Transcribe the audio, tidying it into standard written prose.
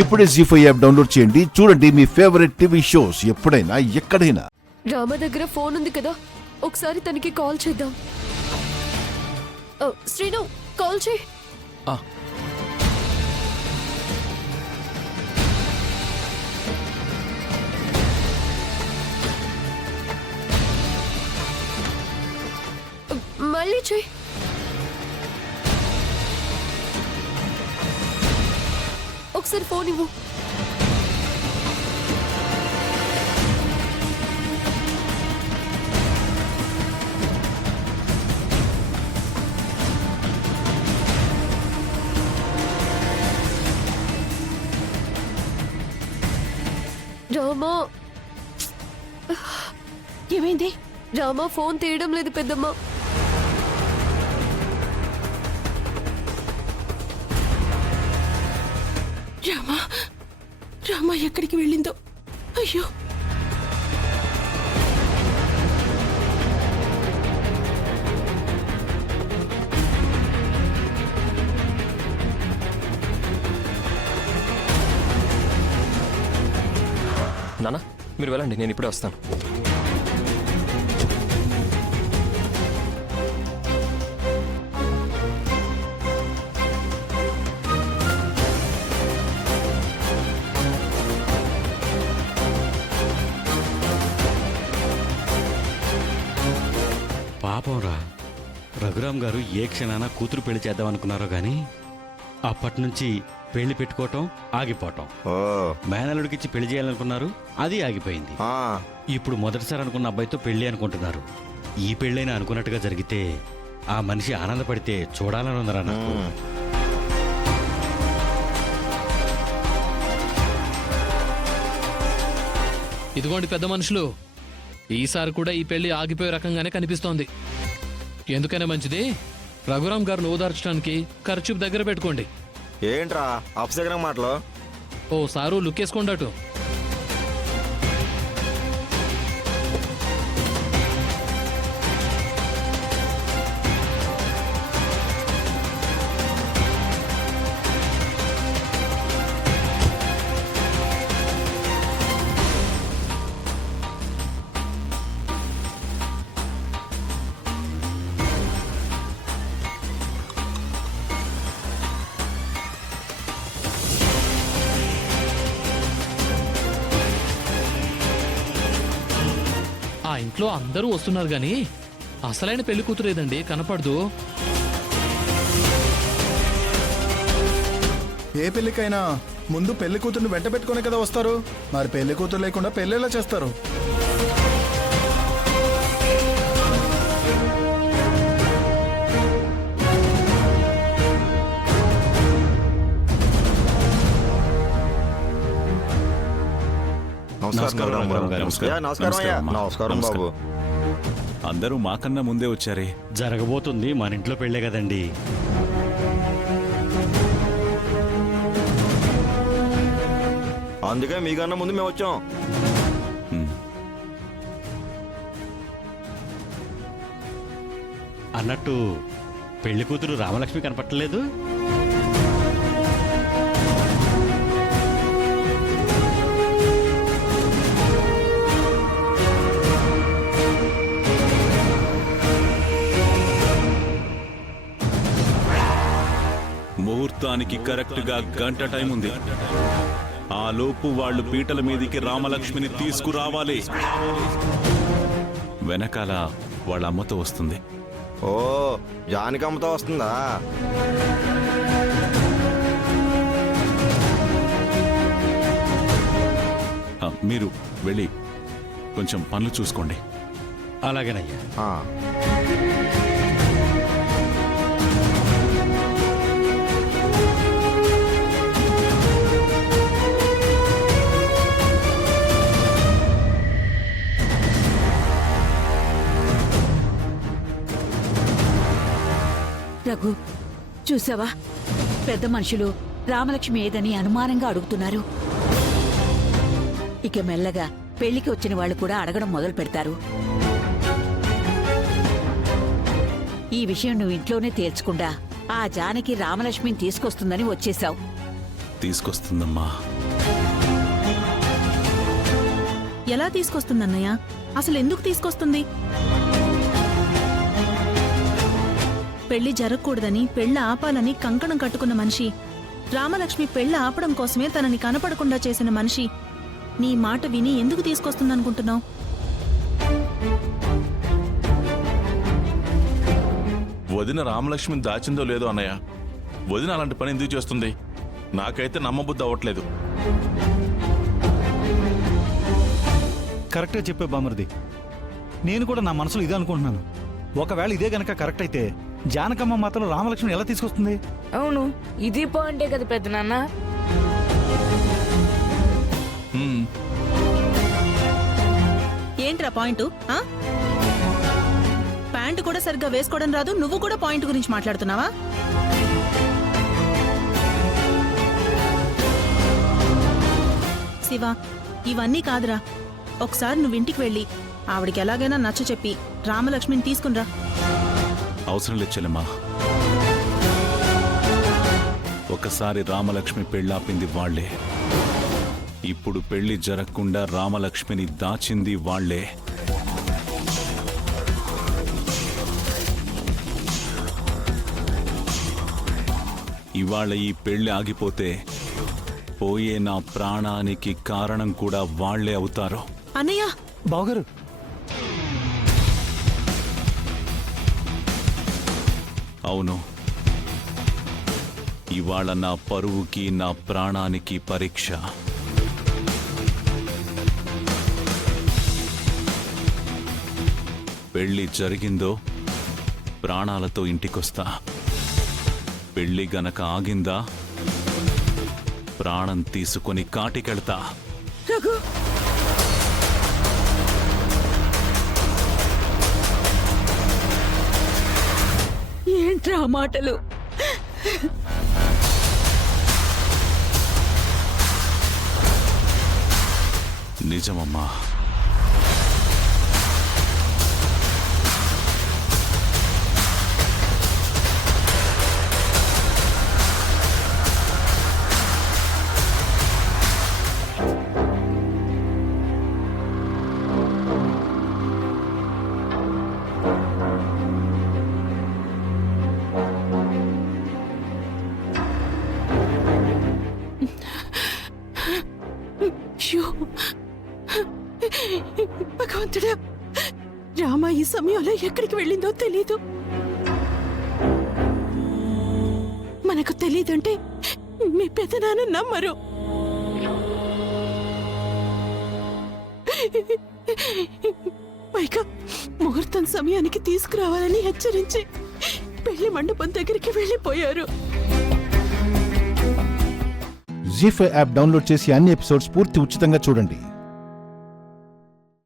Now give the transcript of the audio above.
ఇప్పుడే జీ5 app download చేయండి. చూడండి మీ ఫేవరెట్ టీవీ షోస్ ఎప్పుడైనా ఎక్కడైనా. రామ దగ్గర ఫోన్ ఉంది కదా, ఒకసారి తనకి కాల్ చేద్దాం. శ్రీను, కాల్ చేయి. మళ్ళీ చేయి. ఒకసారి ఫోన్ ఇవ్వు. రామా, ఏమైంది? రామా ఫోన్ తీయడం లేదు పెద్దమ్మ. రామా, రామా ఎక్కడికి వెళ్ళిందో? అయ్యో, నాన్న మీరు వెళ్ళండి, నేను ఇప్పుడే వస్తాను. పాపంరా, రఘురామ్ గారు ఏ క్షణాన కూతురు పెళ్లి చేద్దాం అనుకున్నారో గాని అప్పటి నుంచి పెళ్లి పెట్టుకోవటం ఆగిపోవటం. మేనల్లుడికిచ్చి పెళ్లి చేయాలనుకున్నారు, అది ఆగిపోయింది. ఇప్పుడు మొదటిసారి అనుకున్న అబ్బాయితో పెళ్లి అనుకుంటున్నారు. ఈ పెళ్ళైనా అనుకున్నట్టుగా జరిగితే ఆ మనిషి ఆనందపడితే చూడాలని ఉందరా నాకు. ఇదిగోండి పెద్ద మనుషులు, ఈసారి కూడా ఈ పెళ్లి ఆగిపోయే రకంగానే కనిపిస్తోంది. ఎందుకైనా మంచిది, రఘురామ్ గారిని ఓదార్చడానికి ఖర్చు దగ్గర పెట్టుకోండి. ఏంట్రా అప్సగరం మాటలు? ఓ సారు లుక్కేసుకోండి అటు. ఆ ఇంట్లో అందరూ వస్తున్నారు గాని అసలైన పెళ్లి కూతురు ఏదండి కనపడదు. ఏ పెళ్లికైనా ముందు పెళ్లి కూతుర్ని వెంట పెట్టుకునే కదా వస్తారు. మరి పెళ్లి కూతురు లేకుండా పెళ్లి ఎలా చేస్తారు? నమస్కారం బాబు. అందరూ మాకన్నా ముందే వచ్చారే. జరగబోతుంది మన ఇంట్లో పెళ్ళే కదండి. అందుకే మీకన్నా ముందు మేము వచ్చాం. అన్నట్టు పెళ్లి కూతురు రామలక్ష్మి కనపట్టలేదు. ముహూర్తానికి కరెక్ట్ గా గంట టైం ఉంది. ఆ లోపు వాళ్ళు పీటల మీదికి రామలక్ష్మిని తీసుకురావాలి. వెనకాల వాళ్ళ అమ్మతో వస్తుంది. ఓ, జానికమ్మతో వస్తుందా? మీరు వెళ్ళి కొంచెం పనులు చూసుకోండి. అలాగేనయ్యా. రఘు, చూసావా? పెద్ద మనుషులు రామలక్ష్మి ఏదని అనుమానంగా అడుగుతున్నారు. ఇక మెల్లగా పెళ్లికి వచ్చిన వాళ్ళు కూడా అడగడం మొదలు పెడతారు. ఈ విషయం నువ్వు ఇంట్లోనే తేల్చకుండా ఆ జానకి రామలక్ష్మిని తీసుకొస్తుందని వచ్చేశావు. తీసుకొస్తుందమ్మా. ఎలా తీసుకొస్తుందన్నయ్య? అసలు ఎందుకు తీసుకొస్తుంది? పెళ్లి జరగకూడదని పెళ్లి ఆపాలని కంకణం కట్టుకున్న మనిషి, రామలక్ష్మి పెళ్లి ఆపడం కోసమే తనని కనపడకుండా చేసిన మనిషి నీ మాట విని ఎందుకు తీసుకొస్తుందనుకుంటున్నావు? వదిన రామలక్ష్మిని దాచిందో లేదో అన్నయ్య, వదిన అలాంటి పని ఎందుకు చేస్తుంది? నాకైతే నమ్మబుద్ధి అవ్వట్లేదు. కరెక్ట్గా చెప్పే బామర్ది. నేను కూడా నా మనసులో ఇదే అనుకుంటున్నాను. ఒకవేళ ఇదే గనక కరెక్ట్ అయితే జానకమ్మ మాత్రం రామలక్ష్మిని ఎలా తీసుకొస్తుంది? అవును, ఇది పాయింటే కదా పెద్ద నాన్న. ఏంట్రా పాయింట్? ప్యాంటు కూడా సరిగ్గా వేసుకోవడం రాదు, నువ్వు కూడా పాయింట్ గురించి మాట్లాడుతున్నావా? శివ, ఇవన్నీ కాదురా. ఒకసారి నువ్వు ఇంటికి వెళ్ళి ఆవిడికి ఎలాగైనా నచ్చ చెప్పి రామలక్ష్మిని తీసుకునిరా. అవసరం లేదు చెల్లెమ్మా. ఒకసారి రామలక్ష్మి పెళ్ళాపింది వాళ్లే, ఇప్పుడు పెళ్లి జరగకుండా రామలక్ష్మిని దాచింది వాళ్లే. ఇవాళ ఈ పెళ్లి ఆగిపోతే పోయే నా ప్రాణానికి కారణం కూడా వాళ్లే అవుతారు. అన్నయ్య! బావగారు, అవును, ఇవాళ నా పరువుకి నా ప్రాణానికి పరీక్ష. పెళ్లి జరిగిందో ప్రాణాలతో ఇంటికొస్తా, పెళ్లి గనక ఆగిందా ప్రాణం తీసుకొని కాటికెళ్తా. రఘు, ఏంట్రా మాటలు? నిజమమ్మా. భగవంతుడా, రామ ఈ సమయంలో ఎక్కడికి వెళ్ళిందో తెలీదు. మనకు తెలీదంటే మీ పెదనాన్న నమ్మరు. పైగా ముహూర్తం సమయానికి తీసుకురావాలని హెచ్చరించి పెళ్లి మండపం దగ్గరికి వెళ్ళిపోయారు. జీ5 యాప్ డౌన్లోడ్ చేసి అన్ని ఎపిసోడ్స్ పూర్తి ఉచితంగా చూడండి.